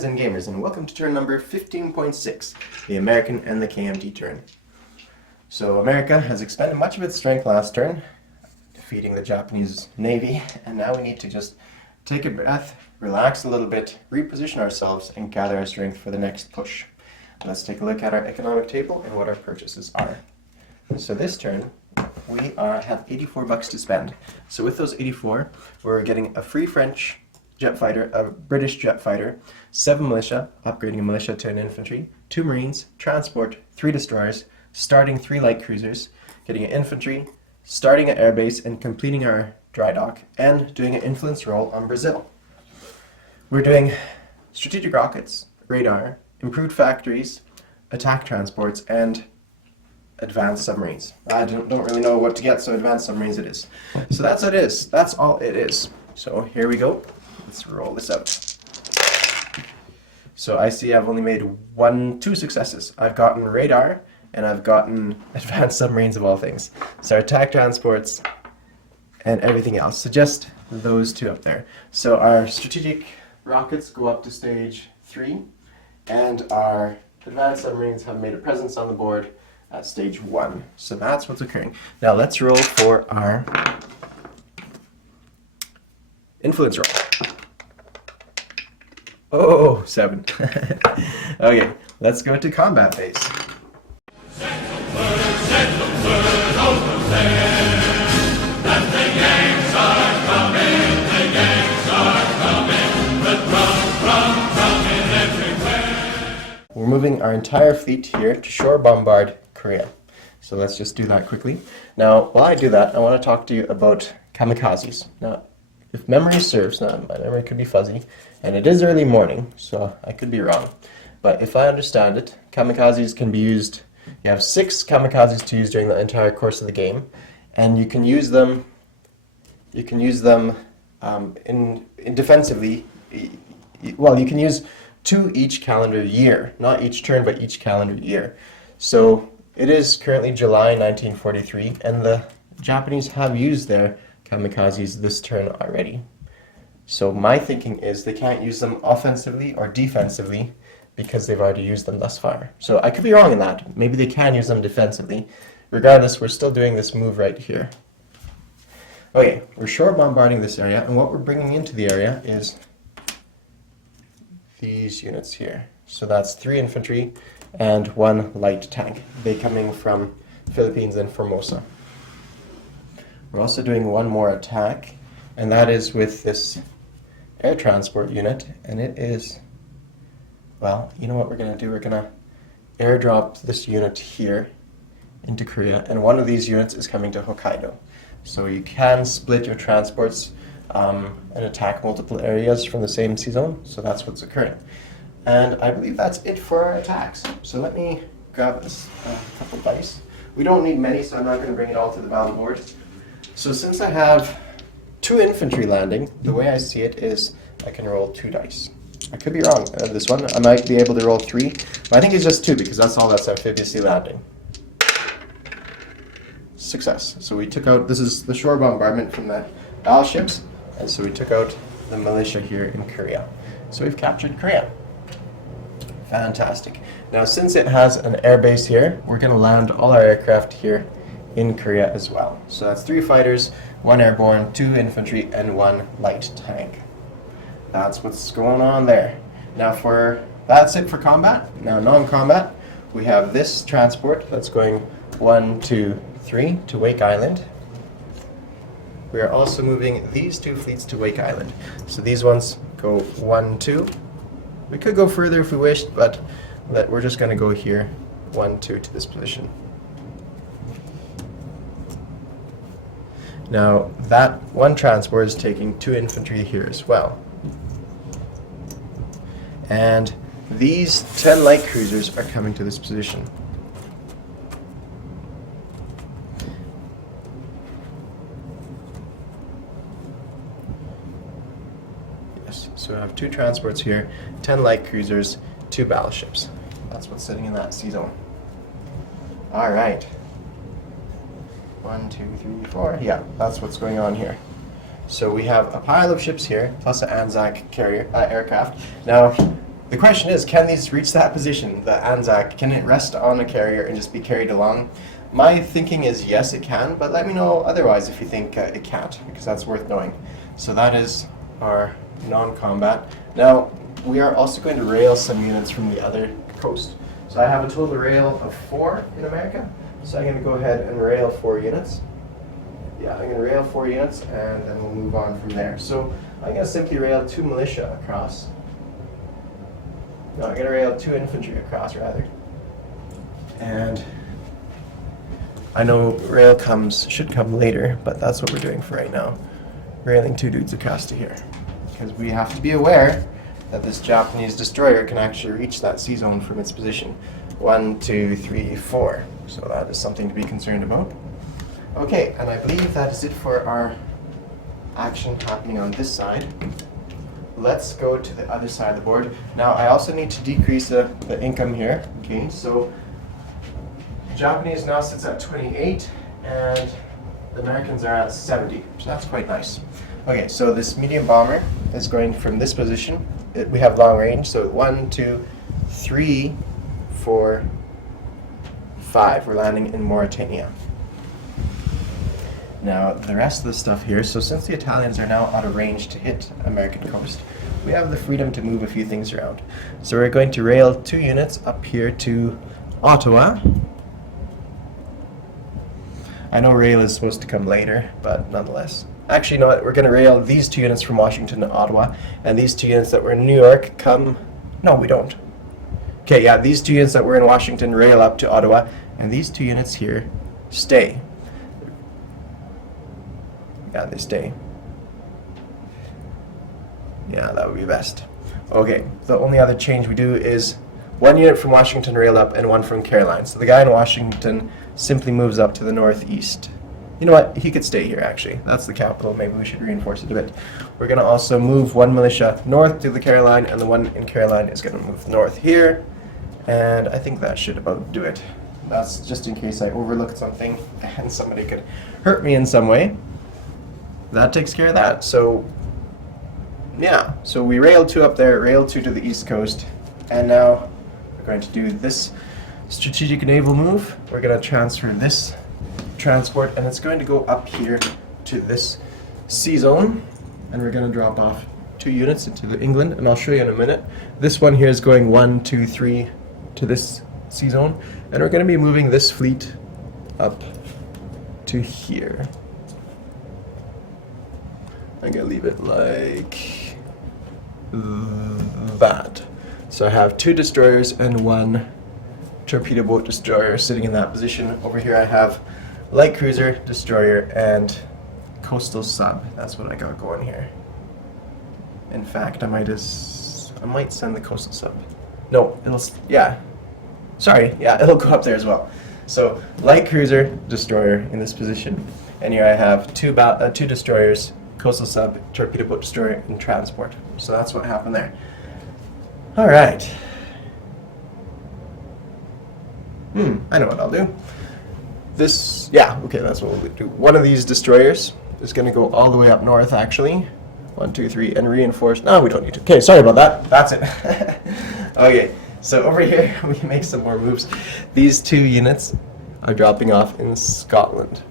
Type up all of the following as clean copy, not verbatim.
fans and gamers, and welcome to turn number 15.6, the American and the KMT turn. So America has expended much of its strength last turn, defeating the Japanese Navy, and now we need to just take a breath, relax a little bit, reposition ourselves, and gather our strength for the next push. Let's take a look at our economic table and what our purchases are. So this turn, we have 84 bucks to spend. So with those 84, we're getting a free French jet fighter, a British jet fighter, 7 militia, upgrading a militia to an infantry, 2 marines, transport, 3 destroyers, starting 3 light cruisers, getting an infantry, starting an airbase and completing our dry dock, and doing an influence roll on Brazil. We're doing strategic rockets, radar, improved factories, attack transports, and advanced submarines. I don't really know what to get, so advanced submarines it is. So that's what it is. That's all it is. So here we go. Let's roll this out. So I see I've only made 2 successes. I've gotten radar and I've gotten advanced submarines of all things. So attack transports and everything else. So just those 2 up there. So our strategic rockets go up to stage 3 and our advanced submarines have made a presence on the board at stage 1. So that's what's occurring. Now let's roll for our influence roll. Oh, 7. Okay, let's go to combat phase. We're moving our entire fleet here to shore bombard Korea. So let's just do that quickly. Now, while I do that, I want to talk to you about kamikazes. Now, if memory serves, now my memory could be fuzzy, and it is early morning, so I could be wrong. But if I understand it, kamikazes can be used, you have 6 kamikazes to use during the entire course of the game, and you can use them in defensively, well, you can use 2 each calendar year, not each turn, but each calendar year. So it is currently July 1943, and the Japanese have used their kamikazes this turn already. So my thinking is they can't use them offensively or defensively because they've already used them thus far. So I could be wrong in that. Maybe they can use them defensively. Regardless, we're still doing this move right here. Okay, we're shore bombarding this area, and what we're bringing into the area is these units here. So that's 3 infantry and 1 light tank. They coming from Philippines and Formosa. We're also doing 1 more attack, and that is with this air transport unit, and it is, well, you know what we're going to do? We're going to airdrop this unit here into Korea, and 1 of these units is coming to Hokkaido. So you can split your transports and attack multiple areas from the same sea zone, so that's what's occurring. And I believe that's it for our attacks. So let me grab this couple dice. We don't need many, so I'm not going to bring it all to the battle board. So since I have 2 infantry landing, the way I see it is I can roll 2 dice. I could be wrong. This one, I might be able to roll 3, but I think it's just 2 because that's all that's amphibiously landing. Success. So we took out, this is the shore bombardment from the battleships, and so we took out the militia here in Korea. So we've captured Korea. Fantastic. Now since it has an air base here, we're going to land all our aircraft here in Korea as well. So that's 3 fighters, 1 airborne, 2 infantry, and 1 light tank. That's what's going on there. Now that's it for combat. Now non-combat, we have this transport that's going 1, 2, 3 to Wake Island. We are also moving these 2 fleets to Wake Island. So these ones go 1, 2. We could go further if we wished, but we're just going to go here, 1, 2 to this position. Now, that 1 transport is taking 2 infantry here as well. And these 10 light cruisers are coming to this position. Yes, so I have 2 transports here, 10 light cruisers, 2 battleships. That's what's sitting in that sea zone. All right. 1, 2, 3, 4. Yeah, that's what's going on here. So we have a pile of ships here, plus an Anzac carrier aircraft. Now, The question is, can these reach that position, the Anzac? Can it rest on a carrier and just be carried along? My thinking is yes, it can, but let me know otherwise if you think it can't, because that's worth knowing. So that is our non-combat. Now, we are also going to rail some units from the other coast. So I have a total rail of 4 in America. So I'm going to go ahead and rail 4 units. Yeah, I'm going to rail 4 units, and then we'll move on from there. So I'm going to simply rail 2 militia across. No, I'm going to rail 2 infantry across, rather. And I know rail should come later, but that's what we're doing for right now. Railing 2 dudes across to here. Because we have to be aware that this Japanese destroyer can actually reach that sea zone from its position. 1, 2, 3, 4. So that is something to be concerned about. Okay, and I believe that is it for our action happening on this side. Let's go to the other side of the board. Now, I also need to decrease the income here. Okay, so Japanese now sits at 28, and the Americans are at 70. So that's quite nice. Okay, so this medium bomber is going from this position. We have long range, so 1, 2, 3, 4, 5. We're landing in Mauritania. Now, the rest of the stuff here, so since the Italians are now out of range to hit American coast, we have the freedom to move a few things around. So we're going to rail 2 units up here to Ottawa. I know rail is supposed to come later, but nonetheless. Actually, no, we're going to rail these 2 units from Washington to Ottawa, and these 2 units that were in New York come... No, we don't. Okay, yeah, these 2 units that were in Washington rail up to Ottawa, and these 2 units here stay. Yeah, they stay. Yeah, that would be best. Okay, the only other change we do is 1 unit from Washington rail up and 1 from Caroline. So the guy in Washington simply moves up to the northeast. You know what? He could stay here, actually. That's the capital. Maybe we should reinforce it a bit. We're going to also move 1 militia north to the Caroline, and the one in Caroline is going to move north here. And I think that should about do it. That's just in case I overlooked something and somebody could hurt me in some way. That takes care of that. So, yeah. So we railed 2 up there, railed 2 to the east coast, and now we're going to do this strategic naval move. We're going to transfer this transport, and it's going to go up here to this sea zone, and we're going to drop off 2 units into the England, and I'll show you in a minute. This one here is going 1, 2, 3 to this sea zone, and we're going to be moving this fleet up to here. I'm going to leave it like that. So I have 2 destroyers and 1 torpedo boat destroyer sitting in that position. Over here I have light cruiser, destroyer, and coastal sub. That's what I got going here. In fact, I might send the coastal sub. No, it'll go up there as well. So light cruiser, destroyer in this position, and here I have 2 destroyers, coastal sub, torpedo boat destroyer, and transport. So that's what happened there. All right. I know what I'll do. That's what we'll do. One of these destroyers is going to go all the way up north, actually. 1, 2, 3, and reinforce. No, we don't need to. Okay, sorry about that. That's it. Okay, so over here, we make some more moves. These 2 units are dropping off in Scotland.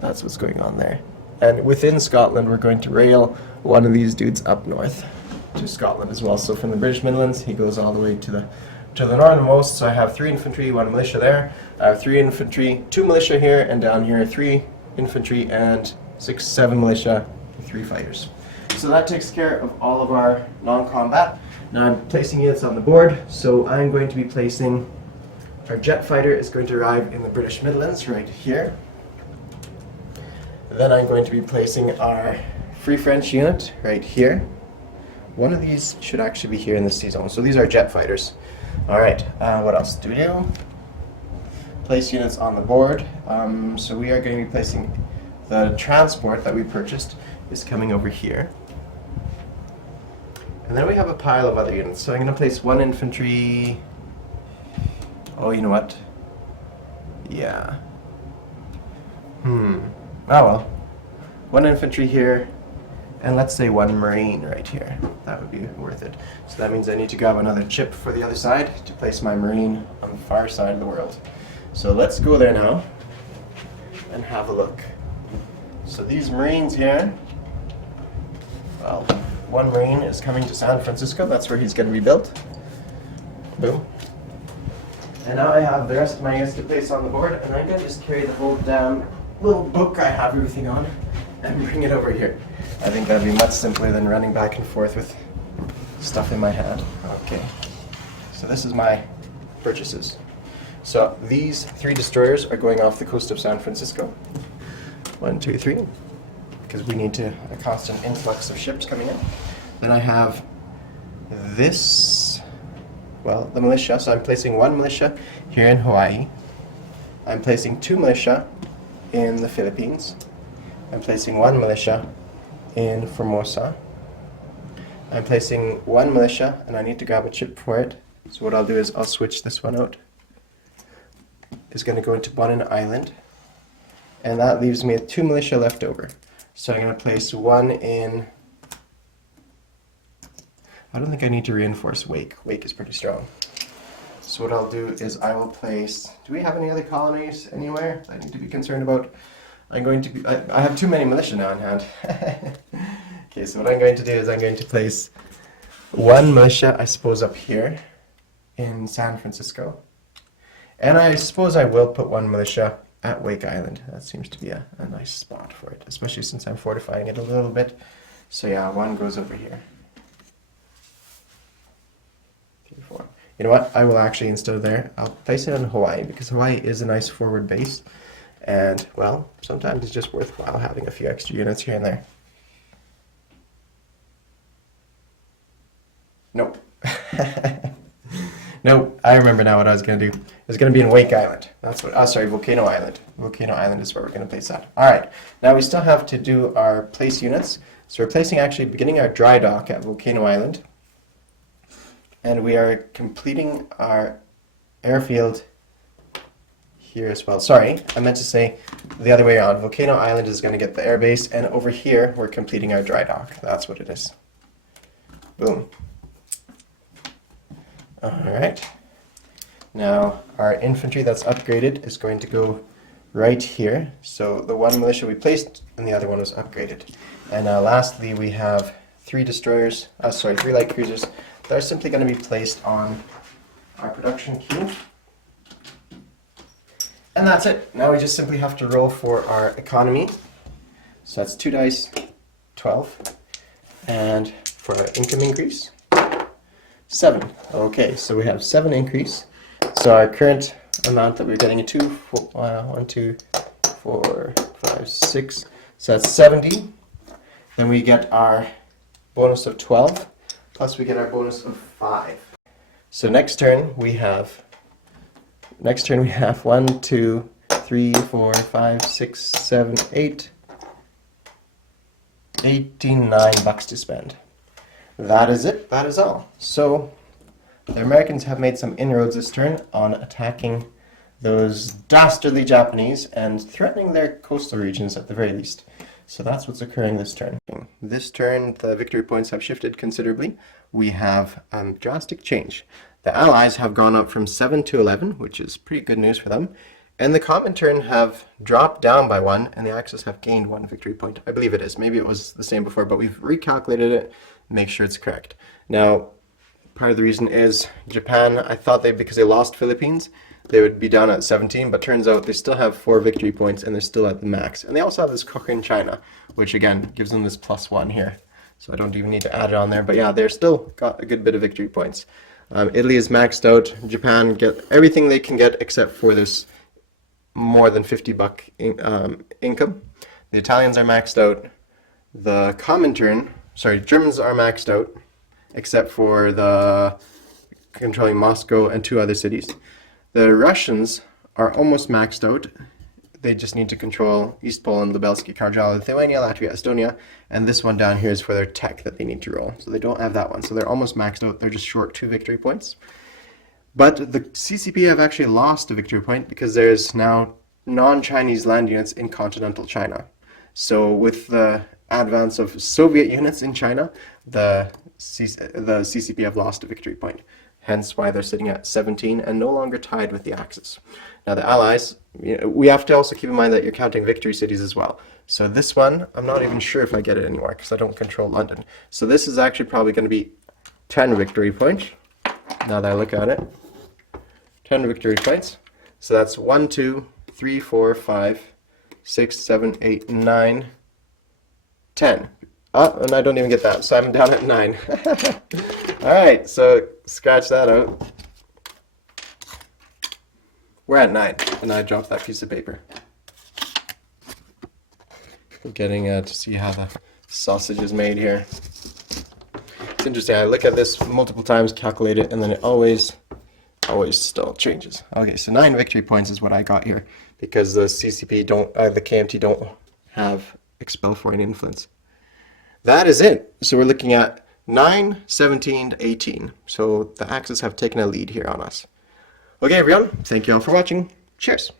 That's what's going on there. And within Scotland, we're going to rail 1 of these dudes up north to Scotland as well. So from the British Midlands, he goes all the way to the northernmost. So I have 3 infantry, 1 militia there. I have 3 infantry, 2 militia here, and down here 3 infantry and 6, 7 militia, 3 fighters. So that takes care of all of our non-combat. Now I'm placing units on the board. So I'm going to be placing our jet fighter is going to arrive in the British Midlands right here. Then I'm going to be placing our Free French unit right here. One of these should actually be here in the sea zone. So these are jet fighters. All right, what else do we do? Place units on the board. So we are going to be placing the transport that we purchased is coming over here. And then we have a pile of other units. So I'm going to place 1 infantry. Oh, you know what? Yeah. Oh well. 1 infantry here, and let's say 1 Marine right here. That would be worth it. So that means I need to grab another chip for the other side to place my Marine on the far side of the world. So let's go there now and have a look. So these Marines here, well, 1 Marine is coming to San Francisco. That's where he's going to be built. Boom. And now I have the rest of my units to place on the board, and I'm going to just carry the whole damn little book I have everything on and bring it over here. I think that'd be much simpler than running back and forth with stuff in my hand. Okay, so this is my purchases. So these 3 destroyers are going off the coast of San Francisco. 1, 2, 3, because we need a constant influx of ships coming in. Then I have this, well, the militia. So I'm placing 1 militia here in Hawaii. I'm placing 2 militia in the Philippines. I'm placing 1 militia in Formosa. I'm placing 1 militia, and I need to grab a chip for it. So what I'll do is I'll switch this one out. It's going to go into Bonin Island, and that leaves me with 2 militia left over. So I'm going to place 1 in, I don't think I need to reinforce Wake. Wake is pretty strong. So what I'll do is I will place, do we have any other colonies anywhere I need to be concerned about? I'm going to be, I have too many militia now in hand. Okay, so what I'm going to do is I'm going to place 1 militia, I suppose, up here in San Francisco. And I suppose I will put 1 militia at Wake Island. That seems to be a nice spot for it, especially since I'm fortifying it a little bit. So yeah, 1 goes over here. 3, 4. You know what? I will actually, instead of there, I'll place it in Hawaii, because Hawaii is a nice forward base. And, well, sometimes it's just worthwhile having a few extra units here and there. Nope. Nope, I remember now what I was going to do. It's going to be in Wake Island. That's what, sorry, Volcano Island. Volcano Island is where we're going to place that. Alright, now we still have to do our place units. So we're placing, actually, beginning our dry dock at Volcano Island. And we are completing our airfield here as well. Sorry, I meant to say the other way around. Volcano Island is going to get the airbase, and over here we're completing our dry dock. That's what it is. Boom. Alright. Now our infantry that's upgraded is going to go right here. So the 1 militia we placed and the other one was upgraded. And lastly we have 3 destroyers, 3 light cruisers that are simply going to be placed on our production queue. And that's it. Now we just simply have to roll for our economy. So that's 2 dice, 12. And for our income increase, 7. Okay, so we have 7 increase. So our current amount that we're getting into, 1, 2, 4, 5, 6. So that's 70. Then we get our bonus of 12, plus we get our bonus of 5. So next turn we have 1, 2, 3, 4, 5, 6, 7, 8, 18, 9 bucks to spend. That is it. That is all. So the Americans have made some inroads this turn on attacking those dastardly Japanese and threatening their coastal regions at the very least. So that's what's occurring this turn. This turn, the victory points have shifted considerably. We have a drastic change. The Allies have gone up from 7 to 11, which is pretty good news for them. And the Comintern have dropped down by 1, and the Axis have gained 1 victory point. I believe it is. Maybe it was the same before, but we've recalculated it, make sure it's correct. Now, part of the reason is Japan, I thought because they lost Philippines, they would be down at 17, but turns out they still have 4 victory points, and they're still at the max. And they also have this Cochrane China, which again, gives them this +1 here. So I don't even need to add it on there, but yeah, they're still got a good bit of victory points. Italy is maxed out. Japan get everything they can get except for this more than 50 buck income. The Italians are maxed out. The Germans are maxed out, except for the controlling Moscow and 2 other cities. The Russians are almost maxed out. They just need to control East Poland, Lubelski, Karjala, Lithuania, Latvia, Estonia, and this one down here is for their tech that they need to roll. So they don't have that one. So they're almost maxed out. They're just short 2 victory points. But the CCP have actually lost a victory point because there's now non-Chinese land units in continental China. So with the advance of Soviet units in China, the CCP have lost a victory point. Hence why they're sitting at 17 and no longer tied with the Axis. Now the Allies, we have to also keep in mind that you're counting victory cities as well. So this one, I'm not even sure if I get it anymore because I don't control London. So this is actually probably going to be 10 victory points. Now that I look at it, 10 victory points. So that's 1, 2, 3, 4, 5, 6, 7, 8, 9, 10. And I don't even get that, so I'm down at 9. Alright, so scratch that out. We're at 9, and I dropped that piece of paper. We're getting to see how the sausage is made here. It's interesting, I look at this multiple times, calculate it, and then it always still changes. Okay, so 9 victory points is what I got here, because the CCP the KMT don't have expel foreign influence. That is it. So we're looking at 9, 17 to 18. So the Axis have taken a lead here on us. Okay, everyone. Thank you all for watching. Cheers.